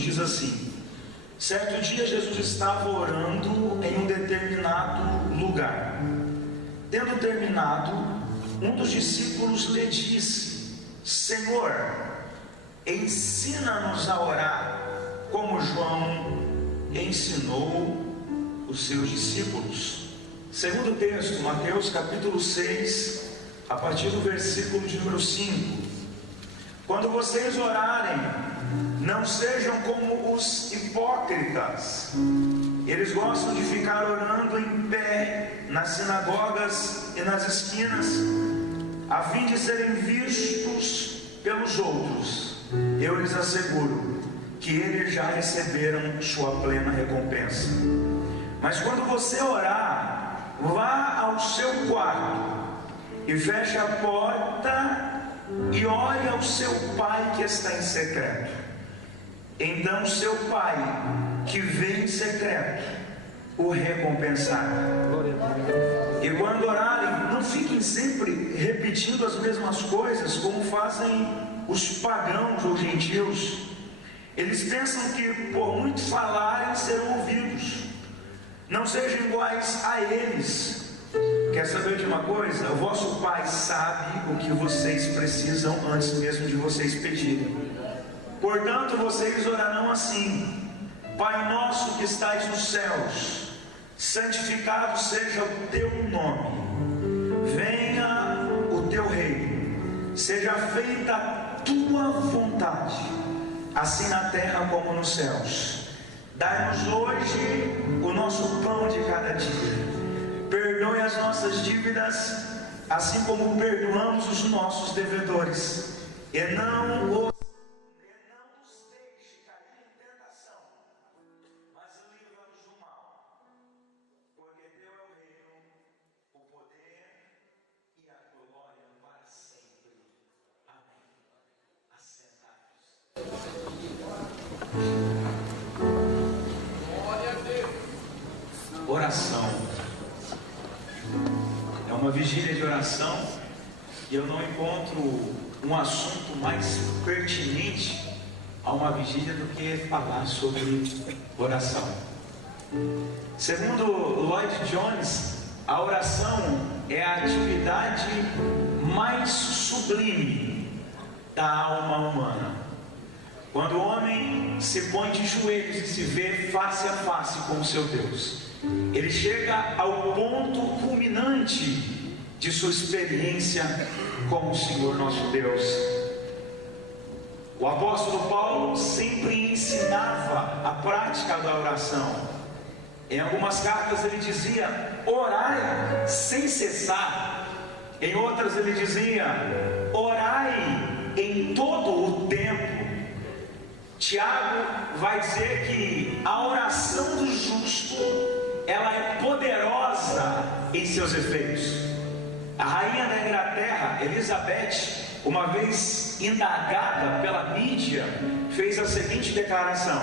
nos diz assim: certo dia Jesus estava orando em um determinado lugar. Tendo terminado, um dos discípulos lhe disse: Senhor, ensina-nos a orar, como João ensinou os seus discípulos. Segundo texto, Mateus capítulo 6, a partir do versículo de número 5. Quando vocês orarem, não sejam como os hipócritas. Eles gostam de ficar orando em pé nas sinagogas e nas esquinas, a fim de serem vistos pelos outros. Eu lhes asseguro que eles já receberam sua plena recompensa. Mas quando você orar, vá ao seu quarto e feche a porta e ore ao seu pai que está em secreto. Então seu pai, que vem em secreto, o recompensará. E quando orarem, não fiquem sempre repetindo as mesmas coisas, como fazem os pagãos ou gentios. Eles pensam que por muito falarem serão ouvidos. Não sejam iguais a eles. Quer saber de uma coisa? O vosso Pai sabe o que vocês precisam antes mesmo de vocês pedirem. Portanto, vocês orarão assim: Pai nosso que estais nos céus, santificado seja o teu nome. Venha o teu reino. Seja feita a tua vontade, assim na terra como nos céus. Dai-nos hoje o nosso pão de cada dia. Perdoe as nossas dívidas, assim como perdoamos os nossos devedores. E não nos deixe cair em tentação, mas livra-nos do mal. Porque teu é o reino, o poder e a glória para sempre. Amém. Assentados. Oração é uma vigília de oração, e eu não encontro um assunto mais pertinente a uma vigília do que falar sobre oração. Segundo Lloyd Jones, a oração é a atividade mais sublime da alma humana. Quando o homem se põe de joelhos e se vê face a face com o seu Deus, ele chega ao ponto culminante de sua experiência com o Senhor nosso Deus. O apóstolo Paulo sempre ensinava a prática da oração. Em algumas cartas ele dizia: orai sem cessar. Em outras ele dizia: orai em todo o tempo. Tiago vai dizer que a oração do justo, ela é poderosa em seus efeitos. A rainha da Inglaterra, Elizabeth, uma vez indagada pela mídia, fez a seguinte declaração: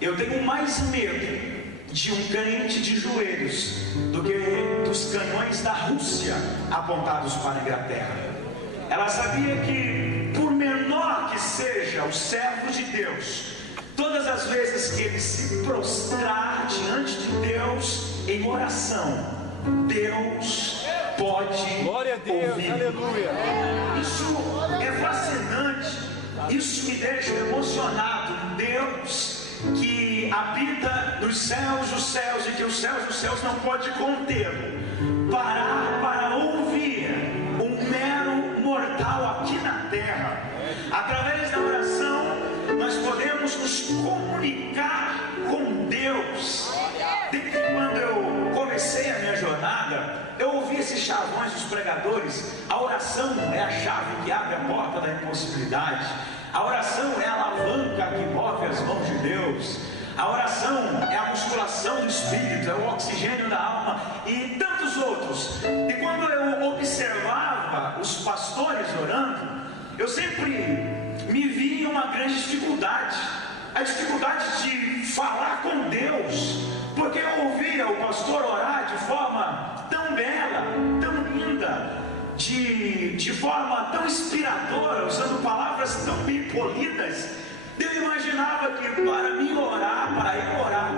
eu tenho mais medo de um crente de joelhos do que dos canhões da Rússia apontados para a Inglaterra. Ela sabia que, por menor que seja o servo de Deus, todas as vezes que ele se prostrar diante de Deus em oração, Deus pode Glória a Deus, ouvir. aleluia. Isso é fascinante. Isso me deixa emocionado. Deus que habita nos céus dos céus, e que os céus dos céus não pode contê-lo, parar para ouvir um mero mortal aqui na terra. Através da oração nós podemos nos comunicar com Deus. Desde quando eu comecei a minha jornada, eu ouvi esses chavões dos pregadores: a oração é a chave que abre a porta da impossibilidade, a oração é a alavanca que move as mãos de Deus, a oração é a musculação do espírito, é o oxigênio da alma, e tantos outros. E quando eu observava os pastores orando, eu sempre me vi em uma grande dificuldade, a dificuldade de falar com Deus, porque eu ouvia o pastor orar de forma tão bela, tão linda, de forma tão inspiradora, usando palavras tão bem polidas. Eu imaginava que para mim orar,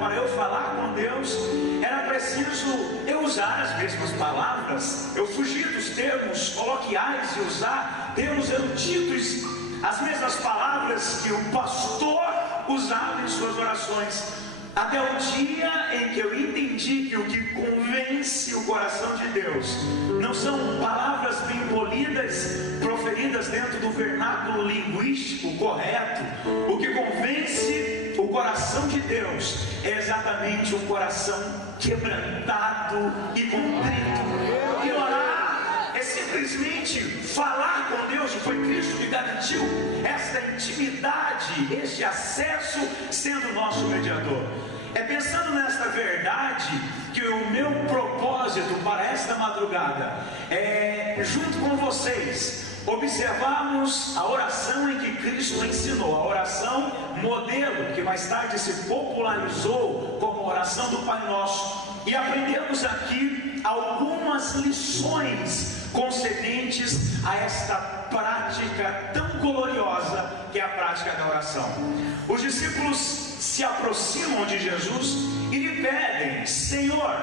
para eu falar com Deus, era preciso eu usar as mesmas palavras, eu fugir dos termos coloquiais e usar termos eruditos, as mesmas palavras que o pastor usava em suas orações. Até o dia em que eu entendi que o que convence o coração de Deus não são palavras bem polidas, proferidas dentro do vernáculo linguístico correto. O que convence o coração de Deus é exatamente um coração quebrantado e contrito. E orar é simplesmente falar com Deus, e foi Cristo que garantiu esta intimidade, este acesso, sendo nosso mediador. É pensando nesta verdade que o meu propósito para esta madrugada é, junto com vocês, observarmos a oração em que Cristo ensinou, a oração modelo, que mais tarde se popularizou como oração do Pai Nosso, e aprendemos aqui algumas lições concedentes a esta prática tão gloriosa que é a prática da oração. Os discípulos se aproximam de Jesus e lhe pedem: Senhor,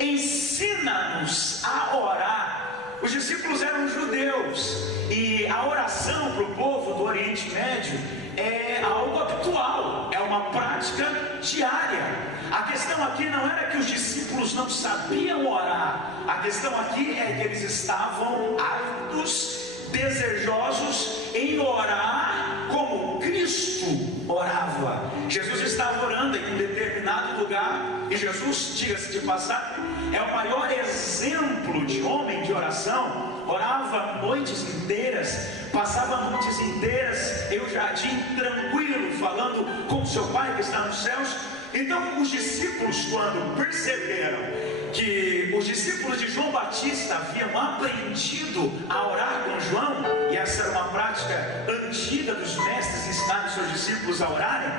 ensina-nos a orar. Os discípulos eram judeus e a oração para o povo do Oriente Médio é algo habitual, é uma prática diária. A questão aqui não era que os discípulos não sabiam orar, a questão aqui é que eles estavam ávidos, desejosos em orar como Cristo orava. Jesus estava orando em um determinado lugar, e Jesus, diga-se de passagem, é o maior exemplo de homem de oração. Orava noites inteiras, passava noites inteiras em um jardim tranquilo, falando com seu Pai que está nos céus. Então os discípulos, quando perceberam que os discípulos de João Batista haviam aprendido a orar com João, e essa era uma prática antiga dos mestres ensinarem seus discípulos a orarem,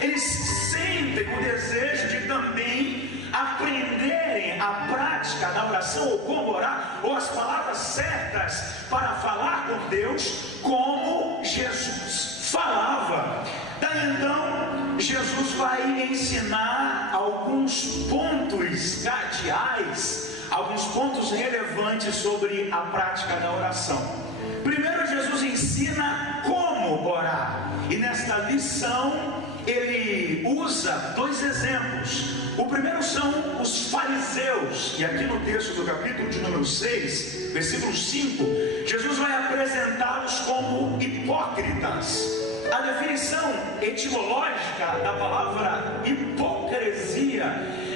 eles sentem o desejo de também aprenderem a prática da oração, ou como orar, ou as palavras certas para falar com Deus, como Jesus falava. Daí então, Jesus vai ensinar alguns pontos cardeais, alguns pontos relevantes sobre a prática da oração. Primeiro, Jesus ensina como orar, e nesta lição ele usa dois exemplos. O primeiro são os fariseus, e aqui no texto do capítulo de número 6, versículo 5, Jesus vai apresentá-los como hipócritas. A definição etimológica da palavra hipocrisia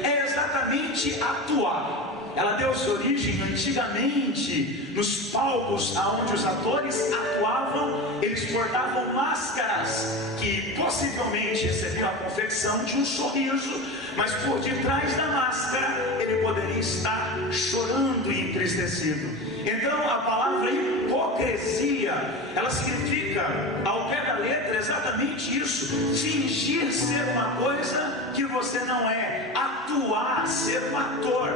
é exatamente atuar. Ela deu sua origem antigamente nos palcos aonde os atores atuavam. Eles portavam máscaras que possivelmente recebiam a confecção de um sorriso, mas por detrás da máscara ele poderia estar chorando e entristecido. Então a palavra hipocrisia, ela significa, ao pé da letra, exatamente isso: fingir ser uma coisa que você não é, atuar, ser um ator.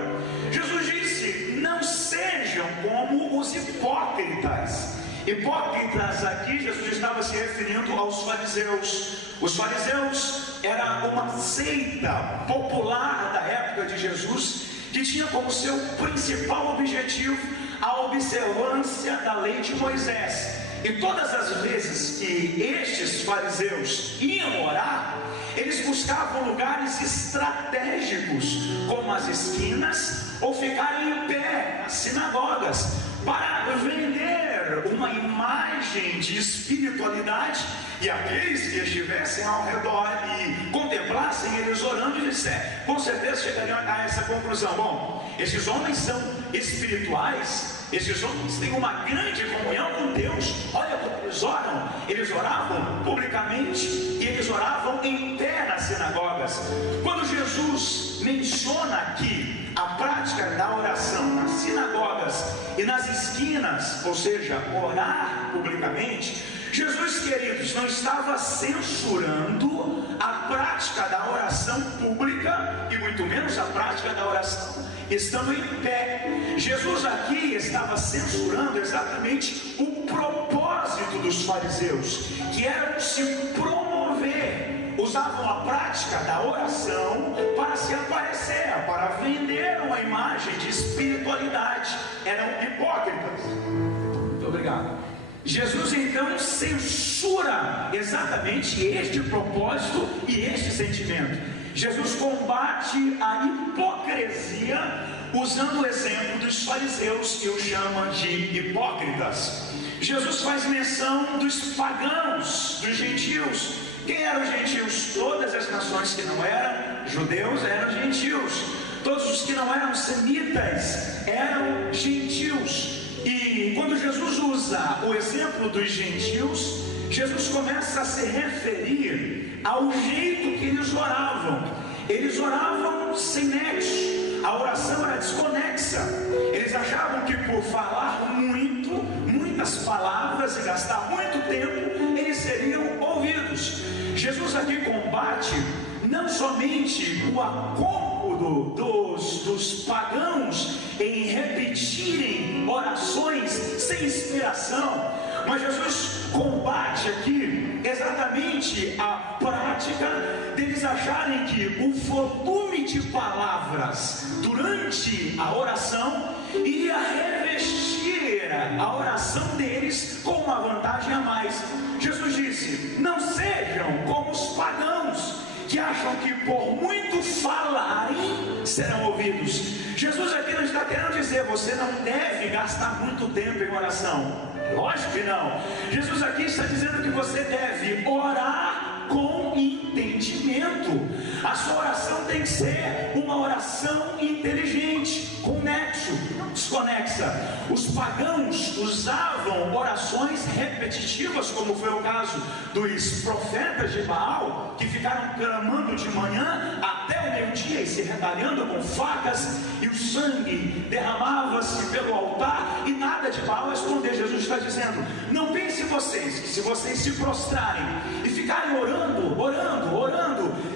Jesus disse: não sejam como os hipócritas. Hipócritas aqui, Jesus estava se referindo aos fariseus. Os fariseus era uma seita popular da época de Jesus, que tinha como seu principal objetivo a observância da lei de Moisés. E todas as vezes que estes fariseus iam orar, eles buscavam lugares estratégicos, como as esquinas, ou ficarem em pé nas sinagogas, para vender uma imagem de espiritualidade, e aqueles que estivessem ao redor e contemplassem eles orando, e disseram, com certeza chegariam a essa conclusão: bom, esses homens são espirituais, esses homens têm uma grande comunhão com Deus, olha como eles oram. Eles oravam publicamente e eles oravam em pé nas sinagogas. Quando Jesus menciona aqui a prática da oração nas sinagogas e nas esquinas, ou seja, orar publicamente, Jesus, queridos, não estava censurando a prática da oração pública, e muito menos a prática da oração estando em pé. Jesus aqui estava censurando exatamente o propósito dos fariseus, que era se promover. O usavam a prática da oração para se aparecer, para vender uma imagem de espiritualidade. Eram hipócritas. Muito obrigado. Jesus então censura exatamente este propósito e este sentimento. Jesus combate a hipocrisia usando o exemplo dos fariseus, que o chama de hipócritas. Jesus faz menção dos pagãos, dos gentios. Quem eram os gentios? Todas as nações que não eram judeus eram gentios. Todos os que não eram semitas eram gentios. E quando Jesus usa o exemplo dos gentios, Jesus começa a se referir ao jeito que eles oravam. Eles oravam sem nexo. A oração era desconexa. Eles achavam que por falar muitas palavras e gastar muito tempo, eles seriam ouvidos. Jesus aqui combate não somente o acômodo dos pagãos em repetirem orações sem inspiração, mas Jesus combate aqui exatamente a prática deles acharem que o volume de palavras durante a oração iria revestir a oração deles com uma vantagem a mais. Jesus disse: não sejam como os pagãos, que acham que por muito falarem serão ouvidos. Jesus aqui não está querendo dizer: você não deve gastar muito tempo em oração. Lógico que não. Jesus aqui está dizendo que você deve orar com entendimento. A sua oração tem que ser uma oração inteligente, com nexo, não desconexa. Os pagãos usavam orações repetitivas, como foi o caso dos profetas de Baal, que ficaram clamando de manhã até o meio-dia e se retalhando com facas, e o sangue derramava-se pelo altar e nada de Baal esconder. Jesus está dizendo: não pense vocês que se vocês se prostrarem e ficarem orando,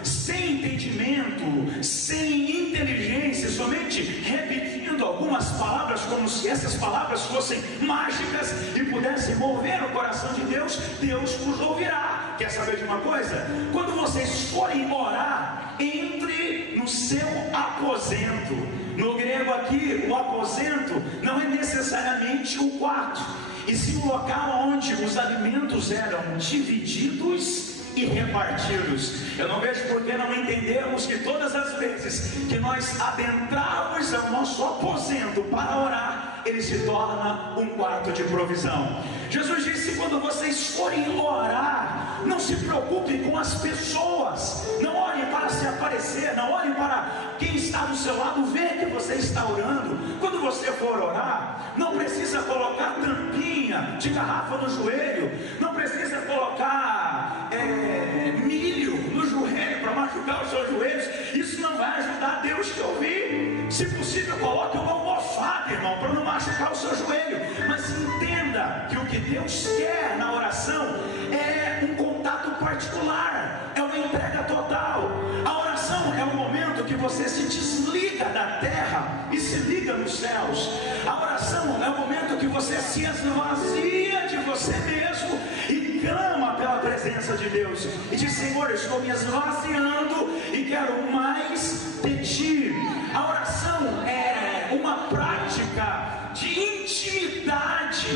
sem entendimento, sem inteligência, somente repetindo algumas palavras como se essas palavras fossem mágicas e pudessem mover o coração de Deus, Deus os ouvirá. Quer saber de uma coisa? Quando vocês forem orar, entre no seu aposento. No grego aqui, o aposento não é necessariamente o quarto, e sim o local onde os alimentos eram divididos e repartidos. Eu não vejo por que não entendermos que todas as vezes que nós adentrarmos ao nosso aposento para orar, ele se torna um quarto de provisão. Jesus disse: quando vocês forem orar, não se preocupem com as pessoas, não olhem para se aparecer, não olhem para quem está do seu lado ver que você está orando. Quando você for orar, não precisa colocar tampinha de garrafa no joelho, não precisa colocar milho no joelho para machucar os seus joelhos. Isso não vai ajudar Deus te ouvir. Se possível, coloque uma almofada, irmão, para não machucar o seu joelho. Mas entenda que o que Deus quer na oração é um contato particular, é uma entrega total. A oração é o momento que você se desliga da terra e se liga nos céus. A oração é o momento que você se esvazia de você mesmo e clama pela presença de Deus e diz: Senhor, eu estou me esvaziando e quero mais de ti. A oração é uma prática de intimidade.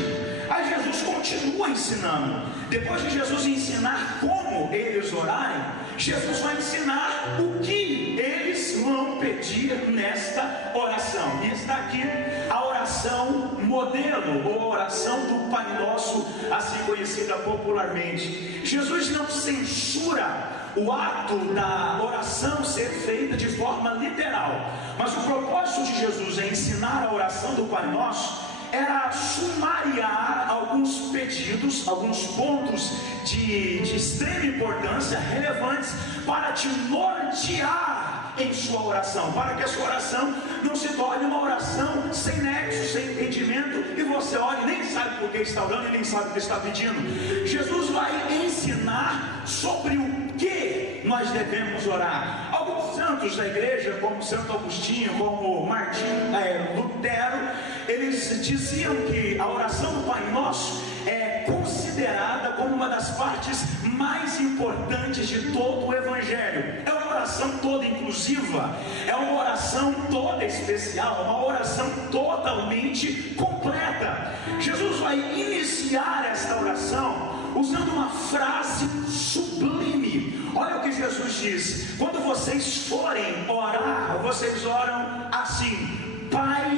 Aí Jesus continua ensinando. Depois de Jesus ensinar como eles orarem, Jesus vai ensinar o que eles vão pedir nesta oração. E está aqui a oração modelo, ou a oração do Pai Nosso, assim conhecida popularmente. Jesus não censura o ato da oração ser feita de forma literal, mas o propósito de Jesus em ensinar a oração do Pai Nosso era sumariar alguns pedidos, alguns pontos de extrema importância, relevantes, para te nortear em sua oração, para que a sua oração não se torne uma oração sem nexo, sem entendimento, e você olha e nem sabe por que está orando e nem sabe o que está pedindo. Jesus vai ensinar sobre o que nós devemos orar. Alguns santos da igreja, como Santo Agostinho, como Martinho Lutero, eles diziam que a oração do Pai Nosso é considerada como uma das partes mais importantes de todo o Evangelho. É uma oração toda inclusiva, é uma oração toda especial, uma oração totalmente completa. Jesus vai iniciar esta oração usando uma frase sublime. Olha o que Jesus diz: quando vocês forem orar, vocês oram assim: Pai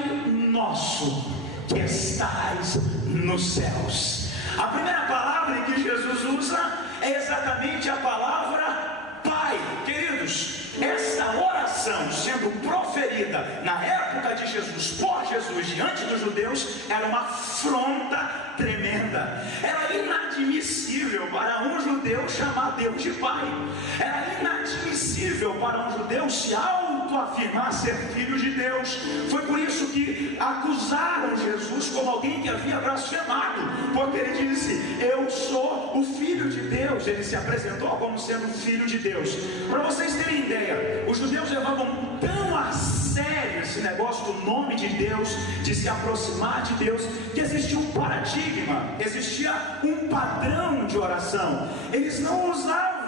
nosso que estais nos céus. A primeira palavra que Jesus usa é exatamente a palavra Pai. Queridos, esta oração sendo proferida na época de Jesus, por Jesus, diante dos judeus, era uma afronta tremenda. Era inadmissível para um judeu chamar Deus de Pai. Era inadmissível para um judeu se autoafirmar ser filho de Deus. Foi por isso que acusaram Jesus como alguém que havia blasfemado, porque ele disse: eu sou o filho de Deus. Ele se apresentou como sendo filho de Deus. Para vocês terem ideia, os judeus levavam tão a sério esse negócio do nome de Deus, de se aproximar de Deus, que existia um paradigma, existia um padrão de oração. Eles não usavam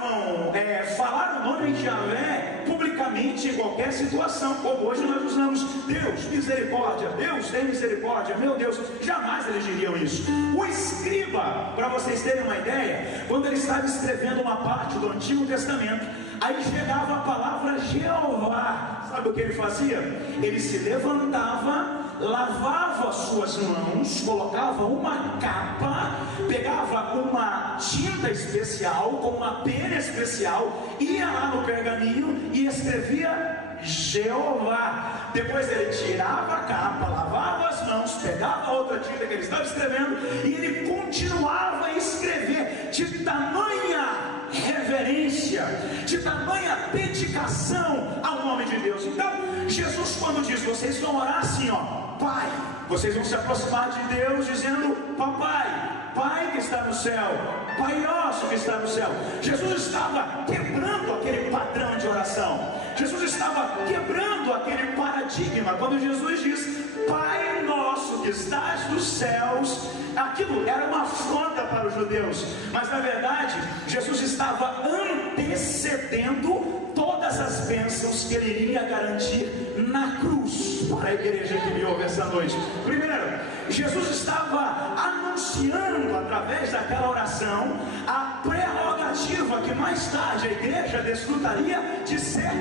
falar o nome de Yahvé publicamente em qualquer situação, como hoje nós usamos: Deus, misericórdia, Deus tem misericórdia, meu Deus. Jamais eles diriam isso. O escriba, para vocês terem uma ideia, quando ele estava escrevendo uma parte do Antigo Testamento, aí chegava a palavra Jeová, sabe o que ele fazia? Ele se levantava, lavava as suas mãos, colocava uma capa, pegava uma tinta especial, com uma pena especial, ia lá no pergaminho e escrevia Jeová. Depois ele tirava a capa, lavava as mãos, pegava a outra tinta que ele estava escrevendo e ele continuava a escrever, de tamanha reverência, de tamanha dedicação ao nome de Deus. Então Jesus, quando diz: vocês vão orar assim, ó, Pai, vocês vão se aproximar de Deus dizendo: Papai, Pai que está no céu, Pai nosso que está no céu. Jesus estava quebrando aquele padrão de oração. Jesus estava quebrando aquele paradigma. Quando Jesus diz Pai nosso que estás nos céus, aquilo era uma afronta para os judeus, mas na verdade Jesus estava antecedendo todas as bênçãos que ele iria garantir na cruz para a igreja que me ouve essa noite. Primeiro, Jesus estava anunciando através daquela oração a prerrogativa que mais tarde a igreja desfrutaria de ser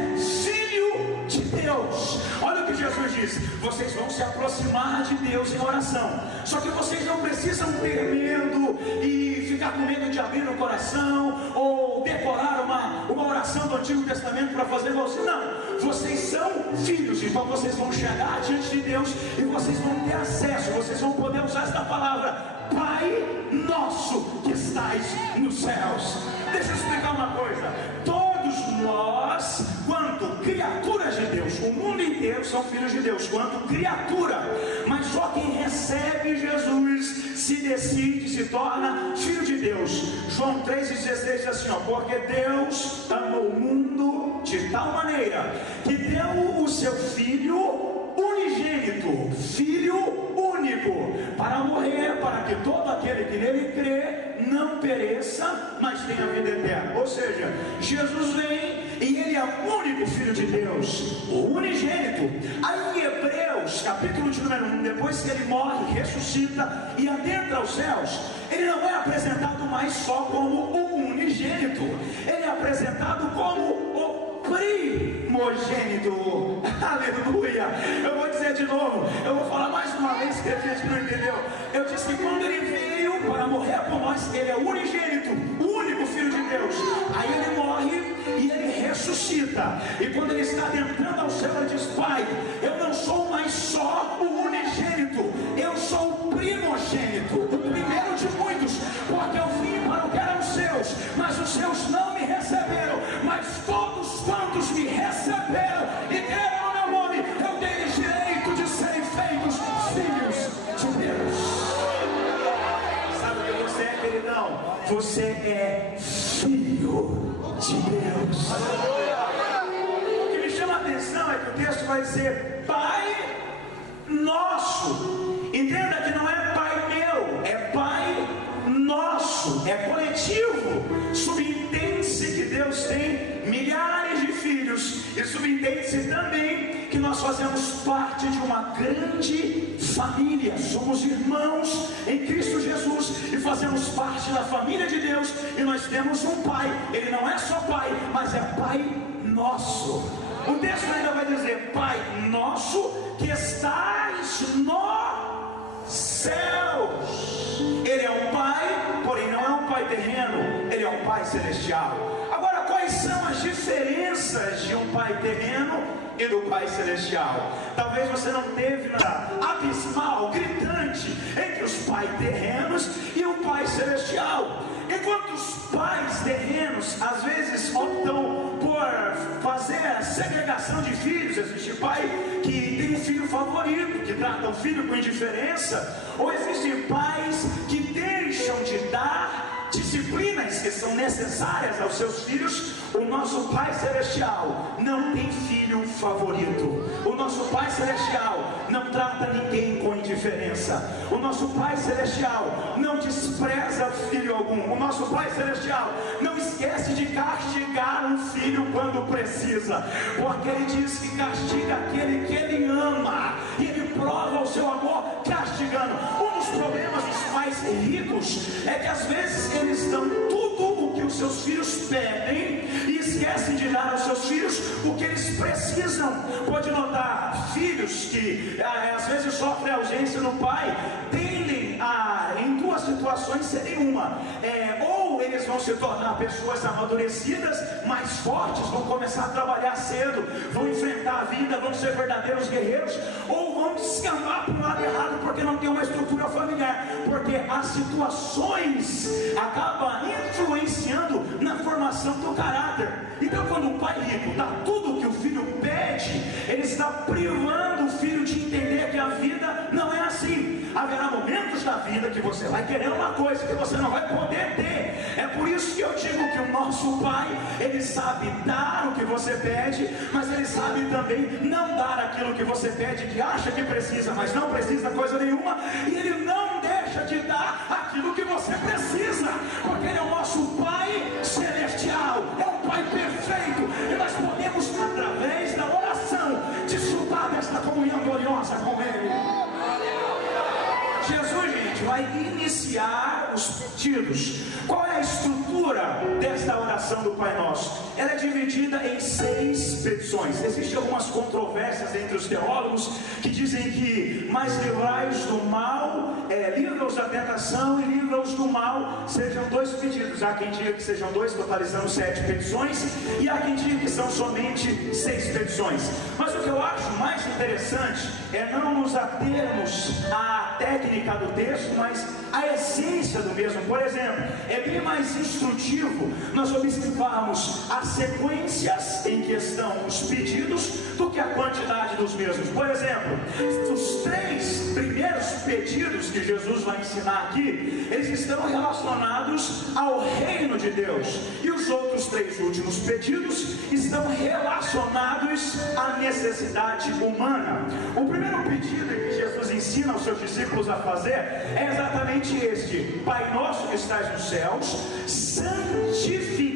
filho de Deus. Olha o que Jesus diz: vocês vão se aproximar de Deus em oração, só que vocês não precisam ter medo e ficar com medo de abrir o coração ou decorar uma oração do Antigo Testamento para fazer você. Não, vocês são filhos, então vocês vão chegar diante de Deus e vocês vão ter acesso, vocês vão poder usar esta palavra: Pai nosso que estais nos céus. Deixa eu explicar uma coisa: todos nós, quanto criaturas de Deus, o mundo inteiro são filhos de Deus, quanto criatura, mas só quem recebe Jesus se decide, se torna filho de Deus. João 3,16 diz assim, ó: porque Deus amou o mundo de tal maneira que deu o seu Filho unigênito, Filho único, para morrer, para que todo aquele que nele crê não pereça, mas tenha vida eterna. Ou seja, Jesus vem e ele é o único Filho de Deus, o unigênito. Aí em Hebreus, capítulo de número 1, depois que ele morre, ressuscita e adentra aos céus, ele não é apresentado mais só como o unigênito, ele é apresentado como o primogênito. Aleluia! Eu vou dizer de novo, eu vou falar mais uma vez, que a gente não entendeu. Eu disse que quando ele veio para morrer por nós, ele é o unigênito, o único Filho de Deus. Aí ele morre e ele ressuscita, e quando ele está adentrando ao céu, ele diz: Pai, eu não sou mais só o unigênito, eu sou o primogênito, o primeiro de muitos, porque eu vim para o que eram seus, mas os seus não me receberam, mas todos quantos me receberam e deram o meu nome, eu tenho direito de serem feitos filhos de Deus. Sabe o que você é, queridão? Você é filho de Deus. O que me chama a atenção é que o texto vai dizer Pai nosso. Entenda que não é Pai meu, é Pai nosso. é coletivo. Subentende-se que Deus tem milhares de filhos, e subentende-se também que nós fazemos parte de uma grande família. Somos irmãos em Cristo Jesus e fazemos parte da família de Deus, e nós temos um Pai. Ele não é só Pai, mas é Pai nosso. O texto ainda vai dizer: Pai nosso que estás nos céus. Ele é um Pai, porém não é um Pai terreno, Ele é um Pai celestial. Agora, quais são as diferenças de um Pai terreno e do Pai celestial? Talvez você não teve nada abismal, gritante, entre os pais terrenos e o Pai celestial. Enquanto os pais terrenos às vezes optam por fazer a segregação de filhos, existe pai que tem um filho favorito, que trata o filho com indiferença, ou existem pais que deixam de dar disciplinas que são necessárias aos seus filhos. O nosso Pai Celestial não tem filho favorito. O nosso Pai Celestial não trata ninguém com indiferença. O nosso Pai Celestial não despreza filho algum. O nosso Pai Celestial não esquece de castigar um filho quando precisa, porque Ele diz que castiga aquele que Ele ama, e Ele prova o seu amor castigando. Um dos problemas dos pais ricos é que às vezes eles dão tudo o que os seus filhos pedem e esquecem de dar aos seus filhos o que eles precisam. Pode notar, filhos que às vezes sofrem ausência no pai, tendem a, em duas situações, serem uma: ou eles vão se tornar pessoas amadurecidas, mais fortes, vão começar a trabalhar cedo, vão enfrentar a vida, vão ser verdadeiros guerreiros, ou vão descambar para o lado errado porque não tem uma estrutura familiar, porque as situações acabam influenciando na formação do caráter. Então, quando o pai rico dá tudo o que o filho pede, ele está privando o filho de entender que a vida não é assim. Haverá momentos da vida que você vai querer uma coisa que você não vai poder ter. É por isso que eu digo que o nosso Pai, Ele sabe dar o que você pede, mas Ele sabe também não dar aquilo que você pede, que acha que precisa, mas não precisa coisa nenhuma, e Ele não deixa de dar aquilo que você precisa, porque Ele é o nosso Pai celestial, é um Pai perfeito, e nós podemos, através da oração, desfrutar desta comunhão gloriosa com Ele. Jesus, gente, vai iniciar os pedidos. Qual é a estrutura desta oração do Pai Nosso? Ela é dividida em 6 petições. Existem algumas controvérsias entre os teólogos que dizem que mais livrai-os do mal, livra-os da tentação e livra-os do mal, sejam 2 pedidos. Há quem diga que sejam 2, totalizando 7 petições, e há quem diga que são somente 6 petições. Mas o que eu acho mais interessante é não nos atermos à técnica do texto, mas à essência do mesmo. Por exemplo, é bem mais instrutivo nós observarmos as sequências em que estão os pedidos do que a quantidade dos mesmos. Por exemplo, os 3 primeiros pedidos que Jesus vai ensinar aqui, eles estão relacionados ao reino de Deus, e os outros 3 últimos pedidos estão relacionados à necessidade humana. O primeiro pedido que Jesus ensina aos seus discípulos a fazer é exatamente este: Pai nosso que estás nos céus, santificado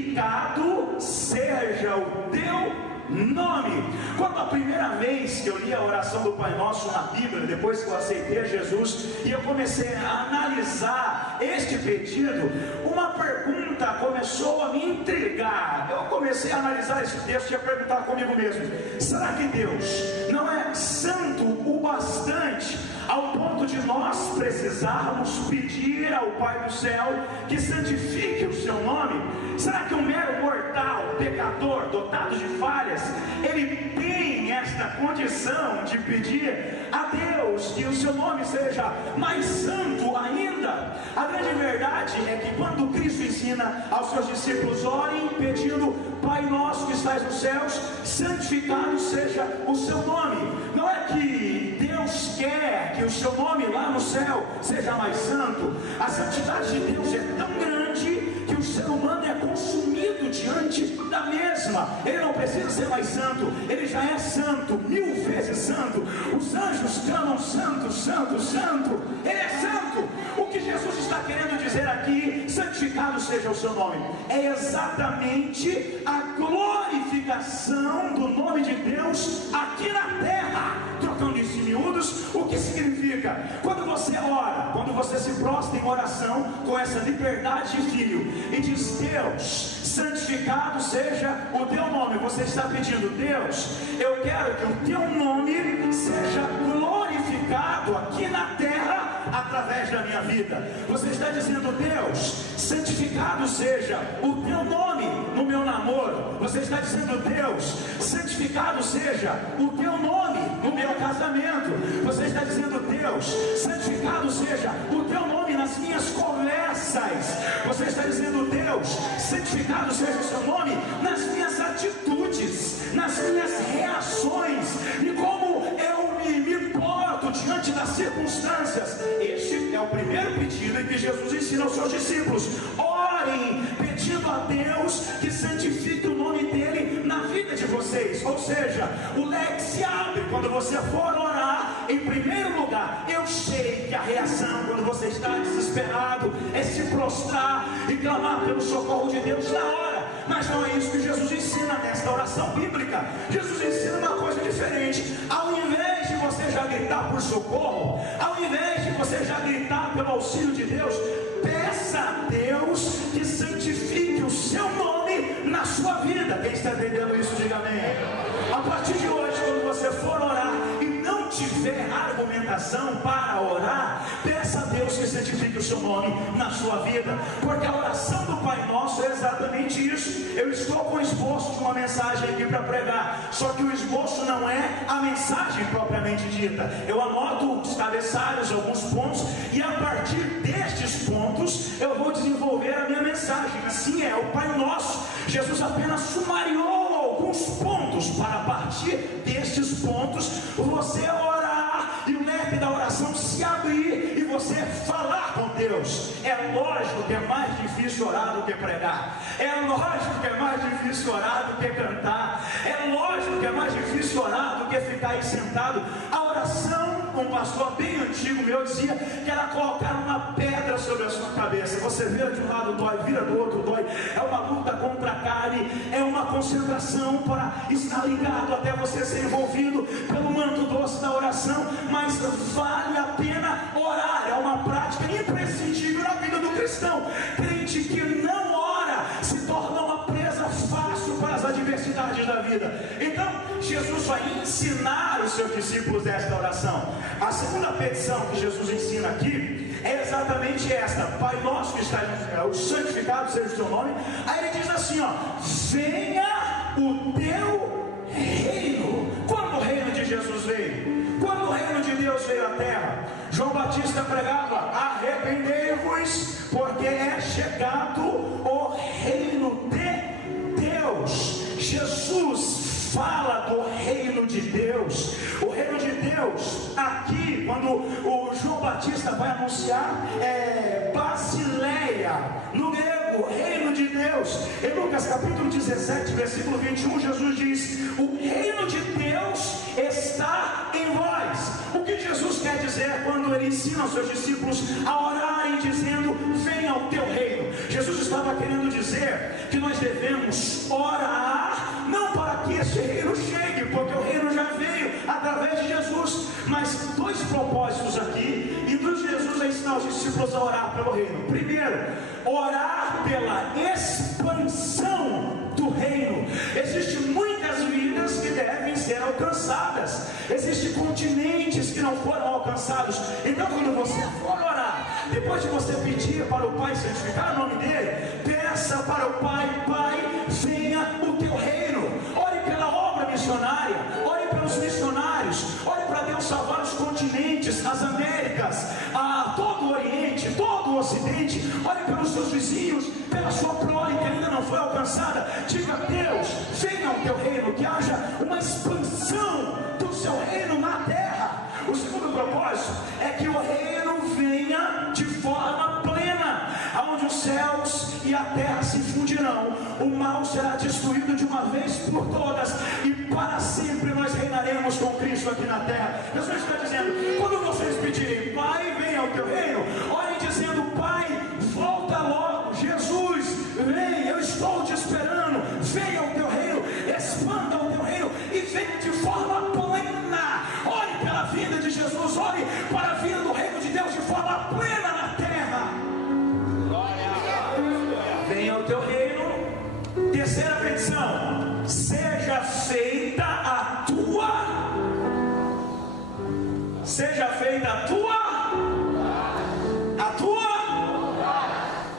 seja o teu nome. Quando a primeira vez que eu li a oração do Pai Nosso na Bíblia, depois que eu aceitei a Jesus e eu comecei a analisar este pedido, uma pergunta começou a me intrigar. Eu comecei a analisar esse texto e a perguntar comigo mesmo: será que Deus não é santo o bastante ao ponto de nós precisarmos pedir ao Pai do céu que santifique o seu nome? Será que um mero mortal, pecador, dotado de falhas, ele tem esta condição de pedir a Deus que o seu nome seja mais santo ainda? A grande verdade é que quando Cristo ensina aos seus discípulos: orem pedindo, Pai nosso que estás nos céus, santificado seja o seu nome, não é que Deus quer que o seu nome lá no céu seja mais santo. A santidade de Deus é tão grande que o ser humano é consumido diante da mesma. Ele não precisa ser mais santo, ele já é santo, 1000 vezes santo. Os anjos clamam santo, santo, santo. Ele é santo. O que Jesus está querendo dizer aqui, santificado seja o seu nome, é exatamente a glorificação do nome de Deus aqui na terra. Trocando isso em miúdos, o que significa? Quando você ora, quando você se prostra em oração com essa liberdade de filho e diz: Deus, santificado seja o teu nome, você está pedindo: Deus, eu quero que o teu nome seja glorificado aqui na terra através da minha vida. Você está dizendo: Deus, santificado seja o teu nome no meu namoro. Você está dizendo: Deus, santificado seja o teu nome no meu casamento. Você está dizendo: Deus, santificado seja o teu nome nas minhas conversas. Você está dizendo: Deus, santificado seja o seu nome nas minhas atitudes, nas minhas reações, e como eu me porto diante das circunstâncias. Este é o primeiro pedido em que Jesus ensina aos seus discípulos: orem pedindo a Deus que santifique o nome dele na vida de vocês. Ou seja, o leque se abre quando você for orar. Em primeiro lugar, eu sei que a reação quando você está desesperado é se prostrar e clamar pelo socorro de Deus na hora. Mas não é isso que Jesus ensina nesta oração bíblica. Jesus ensina uma coisa diferente. Ao invés de você já gritar por socorro, ao invés de você já gritar pelo auxílio de Deus, peça a Deus que santifique o seu nome na sua vida. Quem está entendendo isso, diga amém. A partir de hoje, quando você for orar e não tiver argumentação para orar, peça a Deus que santifique o seu nome na sua vida, porque a oração do Pai Nosso é exatamente isso. Eu estou com o esboço de uma mensagem aqui para pregar, só que o esboço não é a mensagem propriamente dita. Eu anoto os cabeçalhos, alguns pontos, e a partir destes pontos eu vou desenvolver a minha mensagem. Assim é o Pai Nosso. Jesus apenas sumariou alguns pontos para, a partir destes pontos, você orar e o leque da oração se abrir e você falar com Deus. É lógico que é mais difícil orar do que pregar. É lógico que é mais difícil orar do que cantar. É lógico que é mais difícil orar do que ficar aí sentado. A oração, um pastor bem antigo meu dizia que era colocar uma pedra sobre a sua cabeça. Você vira de um lado, dói, vira do outro, dói. É uma luta contra a carne, é uma concentração para estar ligado até você ser envolvido pelo manto doce da oração. Mas vale a pena orar, é uma prática imprescindível na vida do cristão. Crente que não ora se torna uma presa fácil para as adversidades da vida. Então Jesus vai ensinar os seus discípulos esta oração. A segunda petição que Jesus ensina aqui é exatamente esta: Pai nosso que está no céu, santificado seja o seu nome. Aí ele diz assim, ó: venha o teu reino. Quando o reino de Jesus veio? Quando o reino de Deus veio à terra? João Batista pregava: arrependei-vos, porque é chegado o reino de Deus. Jesus fala do reino de Deus. O reino de Deus, aqui, quando o João Batista vai anunciar, é Basileia, no grego, reino de Deus. Em Lucas capítulo 17, versículo 21, Jesus diz: o reino de Deus está em vós. O que Jesus quer dizer quando ele ensina aos seus discípulos a orarem dizendo: venha o teu reino? Jesus estava querendo dizer que nós devemos orar não para que esse reino chegue, porque o reino já veio através de Jesus, mas dois propósitos aqui, e dos Jesus a ensinar os discípulos a orar pelo reino. Primeiro, orar pela expansão do reino. Existem muitas vidas que devem ser alcançadas, existem continentes que não foram alcançados. Então quando você for orar, depois de você pedir para o Pai santificar o nome dele, peça para o Pai: Pai, venha o teu reino. Ore pela obra missionária, ore pelos missionários, ore para Deus salvar os continentes, as Américas, todo o Oriente, todo o Ocidente. Ore pelos seus vizinhos, pela sua prole que ainda não foi alcançada. Diga: Deus, venha o teu reino, que haja uma expansão do seu reino na terra. O segundo propósito é que o reino venha de forma plena, onde os céus e e a terra se fundirão, o mal será destruído de uma vez por todas, e para sempre nós reinaremos com Cristo aqui na terra. Jesus está dizendo, quando vocês pedirem, Pai, venha ao teu reino, olhem dizendo, Pai, volta logo, Jesus, vem, eu estou te esperando, venha ao teu reino, expanda o teu reino, e venha de forma plena. Ore pela vida de Jesus, ore para a vida do reino de Deus de forma plena na terra. Venha ao teu reino. Terceira petição, seja feita a tua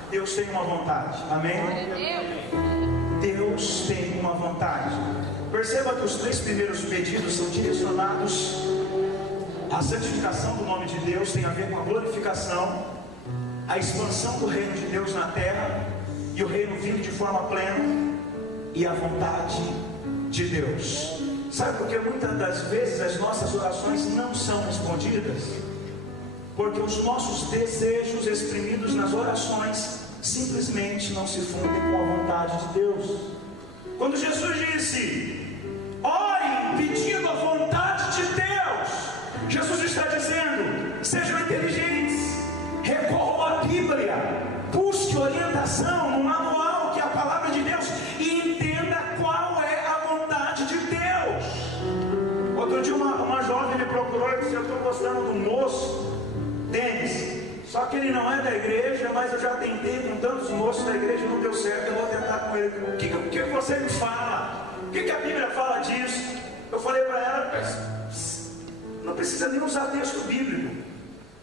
Deus tem uma vontade, amém? Deus tem uma vontade. Perceba que os 3 primeiros pedidos são direcionados à santificação do nome de Deus, tem a ver com a glorificação, a expansão do reino de Deus na terra, e o reino vindo de forma plena, e a vontade de Deus. Sabe por que muitas das vezes as nossas orações não são respondidas? Porque os nossos desejos exprimidos nas orações simplesmente não se fundem com a vontade de Deus. Quando Jesus disse, orem pedindo a vontade de Deus, Jesus está dizendo, sejam inteligentes, recorram à Bíblia, busque orientação no manual que é a palavra de Deus, e entenda qual é a vontade de Deus. Outro dia uma jovem me procurou e disse, eu estou gostando do moço, Denis, só que ele não é da igreja, mas eu já tentei com tantos moços da igreja e não deu certo, eu vou tentar com ele. O que você me fala? O que a Bíblia fala disso? Eu falei para ela, não precisa nem usar texto bíblico.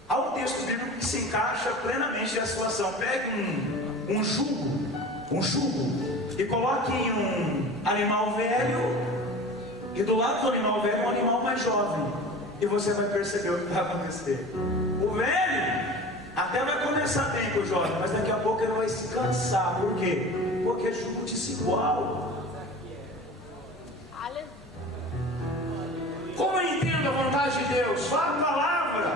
Há um texto bíblico que se encaixa plenamente na situação. Pegue um jugo e coloque em um animal velho, e do lado do animal velho um animal mais jovem, e você vai perceber o que vai acontecer. O velho até vai começar bem com o jovem, mas daqui a pouco ele vai se cansar. Por quê? Porque é jugo desigual. Como eu entendo a vontade de Deus? Fala a palavra,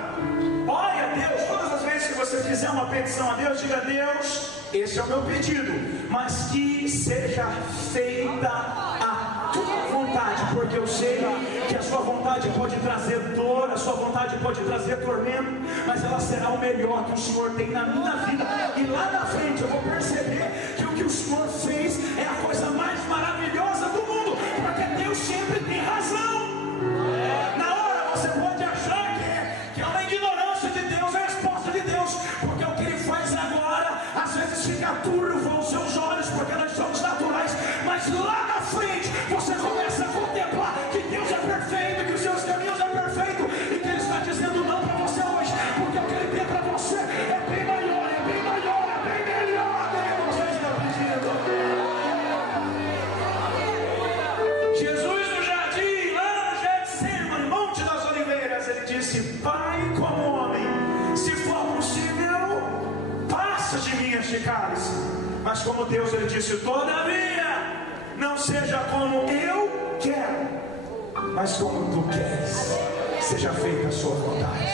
ore a Deus. Todas as vezes que você fizer uma petição a Deus, diga, Deus, esse é o meu pedido, mas que seja feita a tua vontade, porque eu sei que a sua vontade pode trazer dor, a sua vontade pode trazer tormento, mas ela será o melhor que o Senhor tem na minha vida, e lá na frente eu vou perceber que o que o Senhor fez é a coisa mais maravilhosa do mundo, porque Deus sempre tem razão. Na hora você pode achar que é uma ignorância de Deus, é a resposta de Deus, porque o que Ele faz agora às vezes fica turvo aos seus olhos, porque nós somos naturais, mas lá na frente você começa a contemplar que Deus é perfeito, que os seus caminhos é perfeito, e que Ele está dizendo não para você hoje, porque o que Ele tem para você é bem maior, é bem maior, é bem melhor do que você está pedindo. Jesus no jardim, lá no Getsemane, Monte das Oliveiras, Ele disse, Pai, como homem, se for possível, passa de mim este cálice, mas como Deus, Ele disse, todavia, não seja como eu quero, mas como tu queres, seja feita a sua vontade.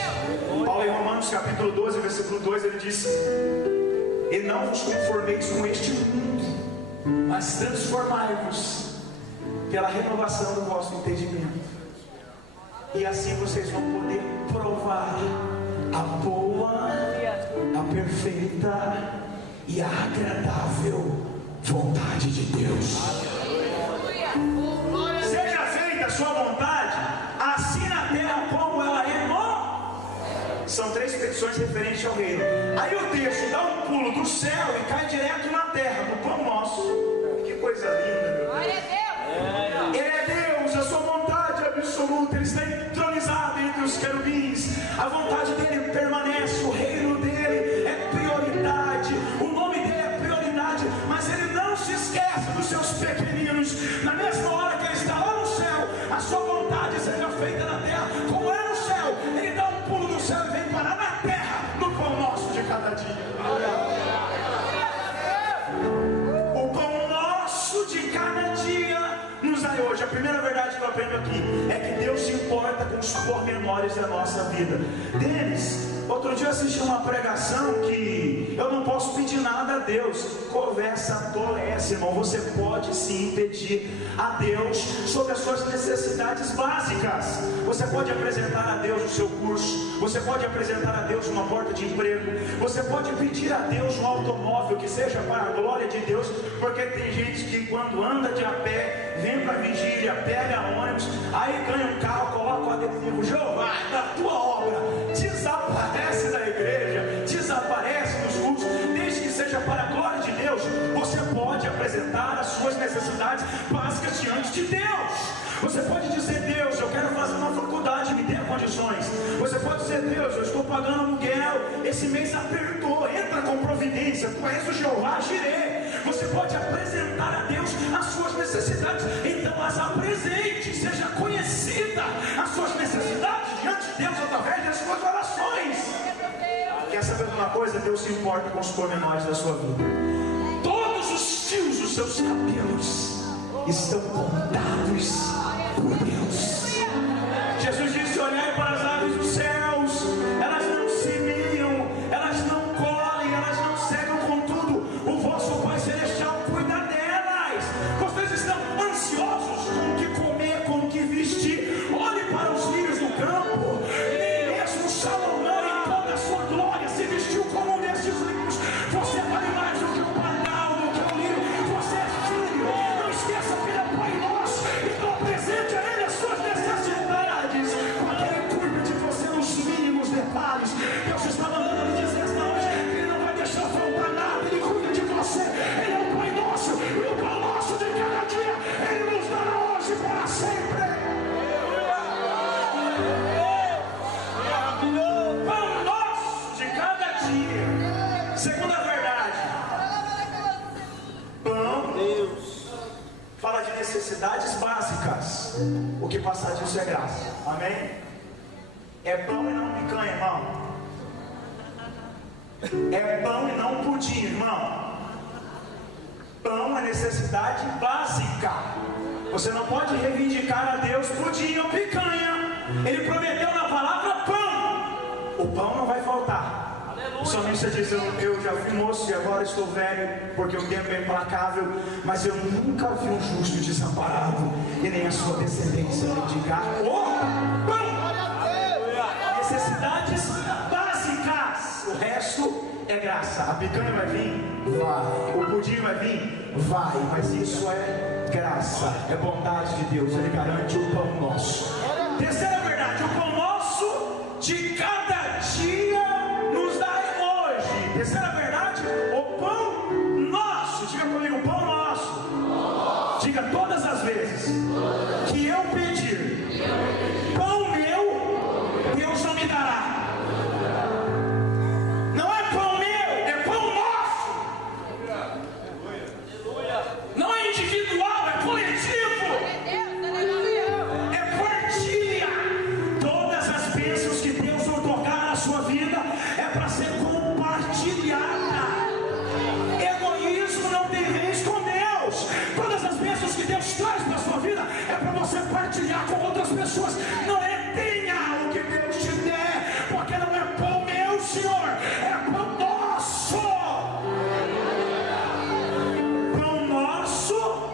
Paulo em Romanos capítulo 12, versículo 2, ele disse, e não vos conformeis com este mundo, mas transformai-vos pela renovação do vosso entendimento, e assim vocês vão poder provar a boa, a perfeita e a agradável vontade de Deus. Seja feita a sua vontade, assim na terra como ela é no... São 3 petições referentes ao reino. Aí o texto dá um pulo do céu e cai direto na terra, no pão nosso. Que coisa linda, meu Deus. Ele é Deus, a sua vontade é absoluta, Ele está entronizado entre os querubins, a vontade dEle permanece, o reino dEle é prioridade, o nome dEle é prioridade, mas Ele não se esquece dos seus pequeninos. Na mesma hora que Ele está lá no céu, a sua vontade seja feita na terra como é no céu. Ele dá um pulo do céu e vem parar na terra, no pão nosso de cada dia. O pão nosso de cada dia nos dai hoje. A primeira verdade que eu aprendo aqui é que Deus se importa com os pormenores da nossa vida. Denis, outro dia eu assisti uma pregação que eu não posso pedir nada a Deus. Conversa tola é essa, irmão. Você pode sim pedir a Deus sobre as suas necessidades básicas. Você pode apresentar a Deus o seu curso, você pode apresentar a Deus uma porta de emprego, você pode pedir a Deus um automóvel que seja para a glória de Deus, porque tem gente que quando anda de a pé, vem para a vigília, pega ônibus, aí ganha um carro, coloca o adesivo Jeová da tua obra, desaparece da igreja, desaparece dos cultos, desde que seja para a glória de Deus. Você pode apresentar as suas necessidades básicas diante de Deus. Você pode dizer: Deus, eu quero fazer uma faculdade, me dê condições. Você pode dizer: Deus, eu estou pagando aluguel, esse mês apertou, entra com providência, tu és o Jeová Jireh. Você pode apresentar a Deus as suas necessidades, então as apresente, seja conhecida as suas necessidades diante de Deus através das suas orações. Quer saber de uma coisa? Deus se importa com os pormenores da sua vida. Todos os fios dos seus cabelos estão contados por Deus. Jesus disse: olhai para as aves dos céus, elas não semeiam, elas não colhem, elas não cegam, contudo o vosso Pai Celestial cuida delas. Vocês estão ansiosos com o que comer, com o que vestir? Olhe para os lírios do campo. Nem mesmo Salomão, em toda a sua glória, se vestiu como um desses lírios. Você vale mais do que um pardal, do que um lírio. Você é filho. Não esqueça que Ele é Pai nosso. Então apresente a Ele as suas necessidades, porque Ele cuida de você nos mínimos detalhes. Deus está mandando lhe dizer esta noite que Ele não vai deixar faltar nada. Ele cuida de você. Ele é o Pai nosso. E o pão nosso de cada dia Ele nos dará hoje para sempre. Pão nosso de cada dia. Segunda verdade: pão fala de necessidades básicas. O que passar disso é graça. Amém? É pão e não picanha, irmão. É pão e não pudim, irmão. Pão é necessidade básica. Você não pode reivindicar a Deus pudim ou picanha. Ele prometeu na palavra pão. O pão não vai faltar. O salmista diz: eu já fui moço e agora estou velho, porque o tempo é implacável, mas eu nunca vi um justo desamparado, e nem a sua descendência mendigar o pão. Necessidades básicas. O resto é graça. A picanha vai vir? Vai. O pudim vai vir? Vai. Mas isso é graça, é bondade de Deus. Ele garante o pão nosso. Terceira verdade: o pão nosso de cada dia nos dá hoje. Terceira verdade: o pão nosso. Diga comigo: o pão nosso. Diga todas as vezes que eu pedir pão meu, Deus não me dará. Não é pão meu, é pão nosso. Não é individual, é coletivo. É partilha. Todas as bênçãos que Deus outorgar na sua vida é para ser compartilhada. Egoísmo não tem vez com Deus. Todas as bênçãos que Deus traz para a sua vida é para você partilhar com outras pessoas. Não retenha o que Deus te der, porque não é pão meu, Senhor, é pão nosso. Pão nosso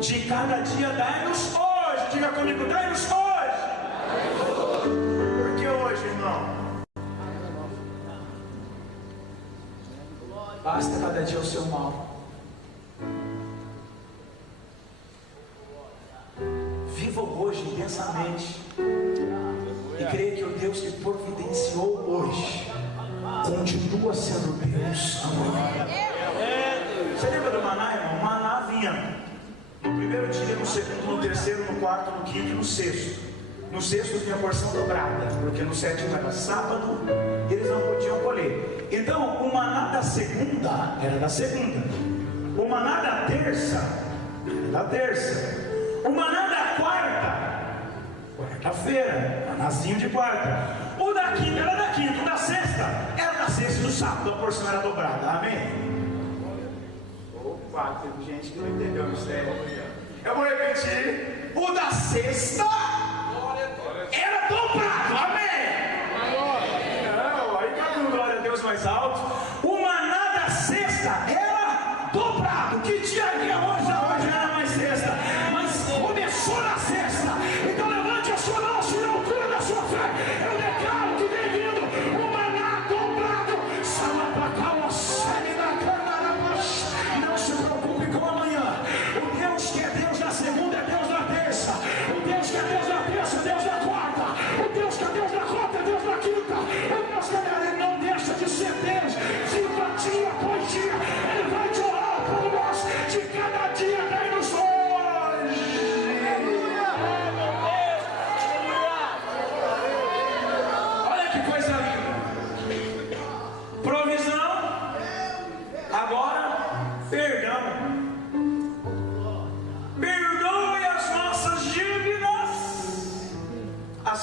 de cada dia dai-nos hoje. Diga comigo: dai-nos hoje. Por que hoje, irmão? Basta cada dia o seu mal. Viva hoje intensamente e creia que o Deus que providenciou hoje continua sendo Deus amanhã. Você lembra do maná, irmão? O maná vinha no primeiro dia, no segundo, no terceiro, no quarto, no quinto e no sexto. No sexto tinha porção dobrada, porque no sétimo era sábado e eles não podiam colher. Então o maná da segunda era da segunda, o maná da terça era da terça, o maná da quarta, quarta-feira, manazinho de quarta, o da quinta era da quinta, o da sexta era da sexta e do sábado a porção era dobrada. Amém? Opa, teve gente que não entendeu o mistério. Eu vou repetir: o da sexta era dobrado. Amém? Não, aí cabe um glória a Deus mais alto. O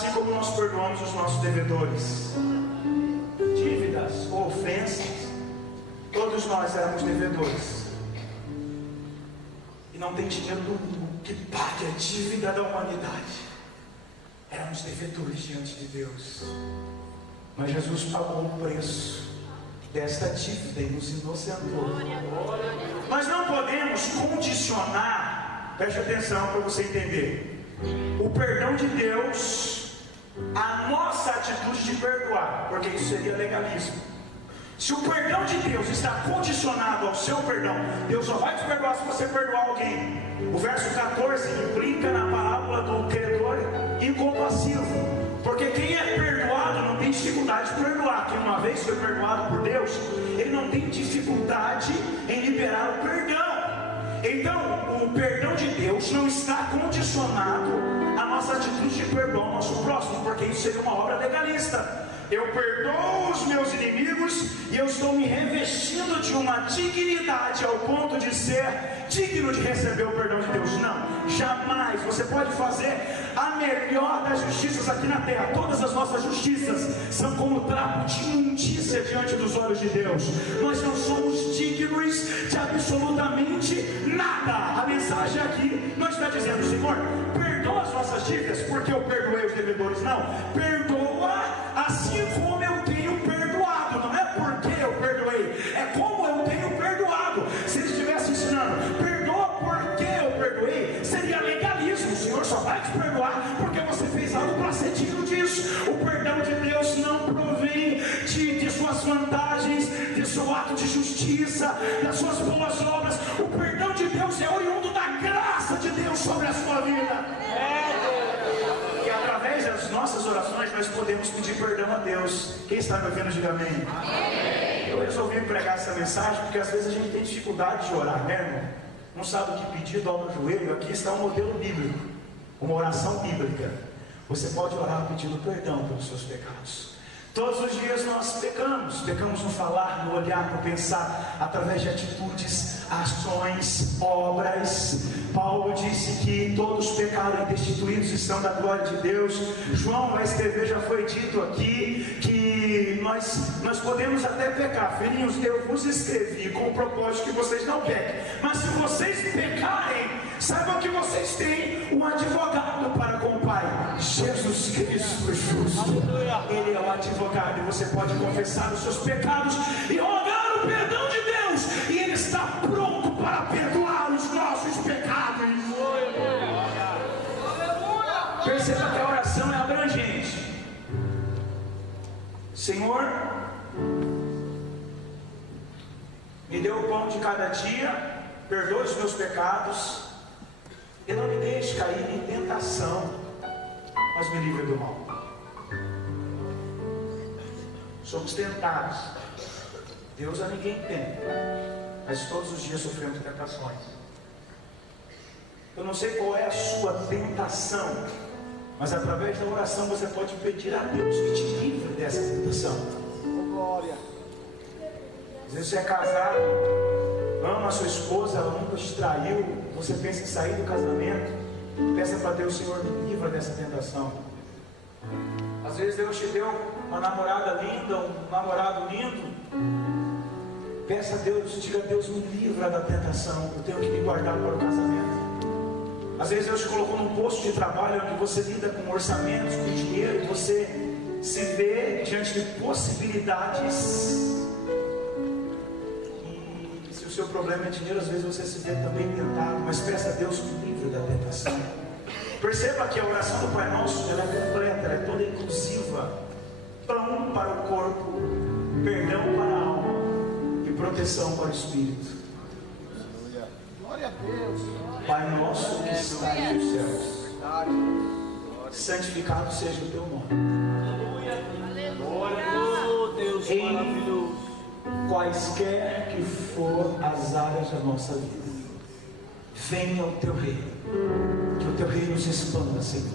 assim como nós perdoamos os nossos devedores. Dívidas ou ofensas, todos nós éramos devedores. E não tem dinheiro do mundo que pague a dívida da humanidade. Éramos devedores diante de Deus. Mas Jesus pagou o preço desta dívida e nos inocentou. Nós não podemos condicionar, preste atenção para você entender, o perdão de Deus à nossa atitude de perdoar, porque isso seria legalismo. Se o perdão de Deus está condicionado ao seu perdão, Deus só vai te perdoar se você perdoar alguém. O verso 14 implica na parábola do credor incompassivo, porque quem é perdoado não tem dificuldade de perdoar. Quem uma vez foi perdoado por Deus, ele não tem dificuldade em liberar o perdão. Então, o perdão de Deus não está condicionado à nossa atitude de perdão ao nosso próximo, porque isso seria uma obra legalista. Eu perdoo os meus inimigos e eu estou me revestindo de uma dignidade ao ponto de ser digno de receber o perdão de Deus. Não, jamais. Você pode fazer a melhor das justiças aqui na terra. Todas as nossas justiças são como trapo de imundícia diante dos olhos de Deus. Nós não somos dignos de absolutamente nada. A mensagem aqui não está dizendo: Senhor, perdoa as nossas dívidas porque eu perdoei os devedores. Não, perdoa assim como eu tenho perdoado. Não é porque eu perdoei, é como eu tenho perdoado. Se ele estivesse ensinando, perdoa porque eu perdoei, seria legalismo. O Senhor só vai te perdoar porque você fez algo para ser digno disso. O perdão de Deus não provém de suas vantagens, de seu ato de justiça, das suas boas obras. O perdão de Deus é oriundo da graça de Deus sobre a sua vida. Através das nossas orações nós podemos pedir perdão a Deus. Quem está me ouvindo, diga amém. Eu resolvi pregar essa mensagem porque às vezes a gente tem dificuldade de orar, né, irmão? Não sabe o que pedir, dobra o joelho. Aqui está um modelo bíblico, uma oração bíblica. Você pode orar pedindo perdão pelos seus pecados. Todos os dias nós pecamos no falar, no olhar, no pensar, através de atitudes, ações, obras. Paulo disse que todos pecaram e destituídos estão da glória de Deus. João, na STV, já foi dito aqui que nós podemos até pecar. Filhinhos, eu vos escrevi com o propósito que vocês não pequem. Mas se vocês pecarem, saibam que vocês têm um advogado para com o Pai, Jesus Cristo justo. Ele é o advogado e você pode confessar os seus pecados e rogar o perdão de Deus, e Ele está pronto para perdoar os nossos pecados. Perceba que a oração é abrangente. Senhor, me dê o pão de cada dia, perdoe os meus pecados e não me deixe cair em tentação, mas me livre do mal. Somos tentados. Deus a ninguém tem, mas todos os dias sofremos tentações. Eu não sei qual é a sua tentação, mas através da oração você pode pedir a Deus que te livre dessa tentação. Glória. Às vezes você é casado, ama a sua esposa, ela nunca te traiu, você pensa em sair do casamento, peça para Deus: Senhor, me livra dessa tentação. Às vezes Deus te deu uma namorada linda, um namorado lindo, peça a Deus, diga: Deus, me livra da tentação, eu tenho que me guardar para o casamento. Às vezes Deus te colocou num posto de trabalho onde você lida com orçamentos, com dinheiro, e você se vê diante de possibilidades, e se o seu problema é dinheiro, às vezes você se vê também tentado, mas peça a Deus que me livre da tentação. Perceba que a oração do Pai Nosso, ela é completa, ela é toda inclusiva. Pão para o corpo, perdão para a alma e proteção para o espírito. Glória a Deus. Pai Nosso que está nos céus, santificado seja o teu nome. Oh, Deus maravilhoso. Quaisquer que for as áreas da nossa vida, venha o teu reino. Que o teu reino se expanda, Senhor.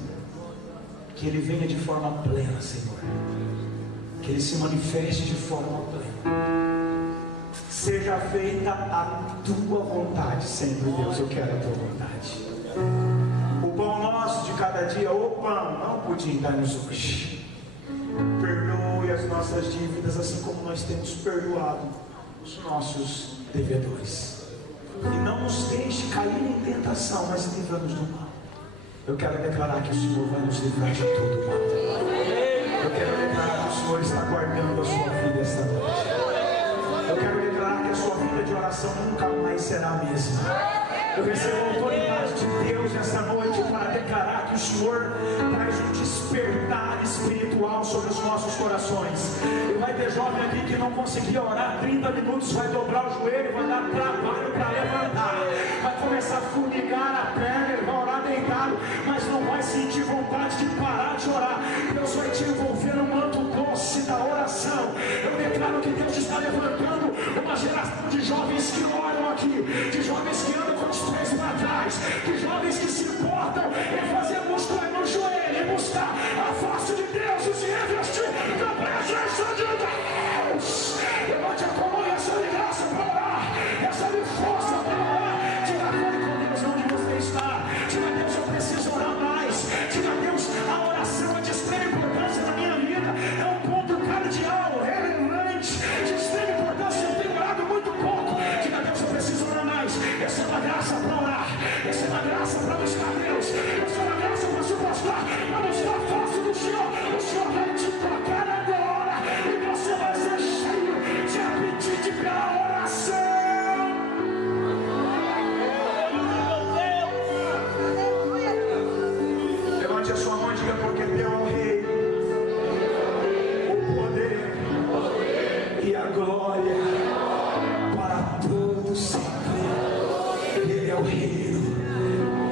Que ele venha de forma plena, Senhor. Que ele se manifeste de forma plena. Seja feita a tua vontade, Senhor Deus. Eu quero a tua vontade. O pão nosso de cada cada dia, o pão, não o pudim, dá-nos hoje. Perdoe as nossas dívidas, assim como nós temos perdoado os nossos devedores. E não nos deixe cair em tentação, mas livra-nos do mal. Eu quero declarar que o Senhor vai nos livrar de todo mal. Eu quero declarar que o Senhor está guardando a sua vida esta noite. Eu quero declarar que a sua vida de oração nunca mais será a mesma. Eu recebo a autoridade de Deus nessa noite para declarar que o Senhor traz um despertar espiritual sobre os nossos corações. E vai ter jovem aqui que não conseguia orar 30 minutos, vai dobrar o joelho, vai dar trabalho para levantar, vai começar a formigar a perna, ele vai orar deitado, mas não vai sentir vontade de parar de orar. Deus vai te envolver no manto doce da oração. Eu declaro que Deus está levantando uma geração de jovens que oram aqui, de jovens que andam com os pés para trás, de jovens que se importam em fazer músculo no joelho, em buscar a face de Deus e se revestir da presença de Deus. Levante a tua mão e recebe graça para orar, recebe força para orar. Diga, fale com Deus onde você está. Diga, Deus, eu preciso orar mais. Diga, Deus, a oração é de extrema importância na minha vida, é um ponto cardeal, relevante, de extrema importância. Eu tenho orado muito pouco. Diga, Deus, eu preciso orar mais. Receba graça para orar, receba graça para buscar Deus, receba graça para se mostrar, para buscar a face do Senhor. O Senhor vai te tocar agora e você vai ser cheio de apetite pela oração. Levante a sua mão e diga, porque teu é o Rei, o poder e a glória para todos sempre. Ele é o Rei,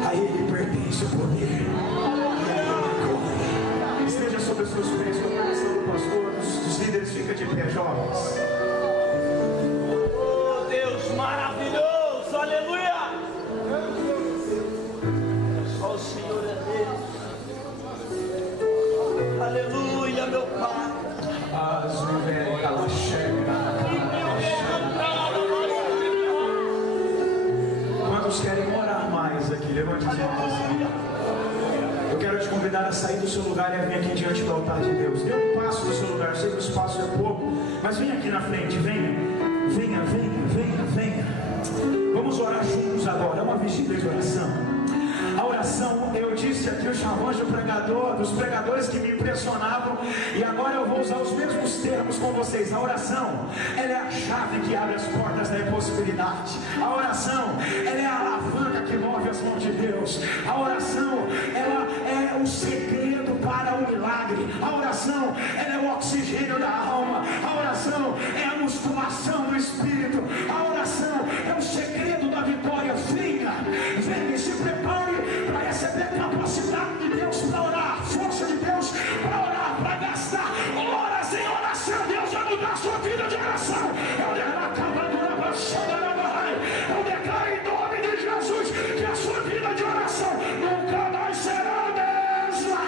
a Ele pertence o poder e a glória. Esteja sobre os seus pés, com a permissão do pastor, dos líderes, fica de pé, jovens. Oh, Deus maravilhoso, aleluia! Só o Senhor é Deus. Aleluia, meu Pai. Quantos querem orar mais aqui? Levante as mãos assim. Eu quero te convidar a sair do seu lugar e a vir aqui diante do altar de Deus. Dê um passo do seu lugar. Eu sei que o espaço é pouco, mas venha aqui na frente. Venha. Vamos orar juntos agora. É uma vigília de oração. A oração, eu disse aqui o chamamos de pregador, dos pregadores que me impressionavam, e agora eu vou usar os mesmos termos com vocês. A oração, ela é a chave que abre as portas da impossibilidade. A oração, ela é a alavanca que move as mãos de Deus. A oração, ela é o segredo para o milagre. A oração, ela é o oxigênio da alma. A oração é a musculação do espírito. A oração é o segredo da vitória. Venha e se prepare para receber capacidade de Deus para orar, força de Deus para orar, para gastar horas em oração. Deus vai mudar a sua vida de oração. Eu declaro em nome de Jesus que a sua vida de oração nunca mais será a mesma.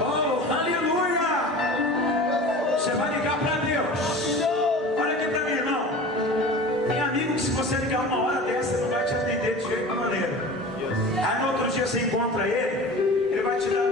Oh, aleluia! Você vai ligar para Deus. Olha aqui para mim, irmão. Tem amigo que se você ligar uma hora dessa, não vai te atender de jeito maneira. Aí no outro dia você encontra ele vai te dar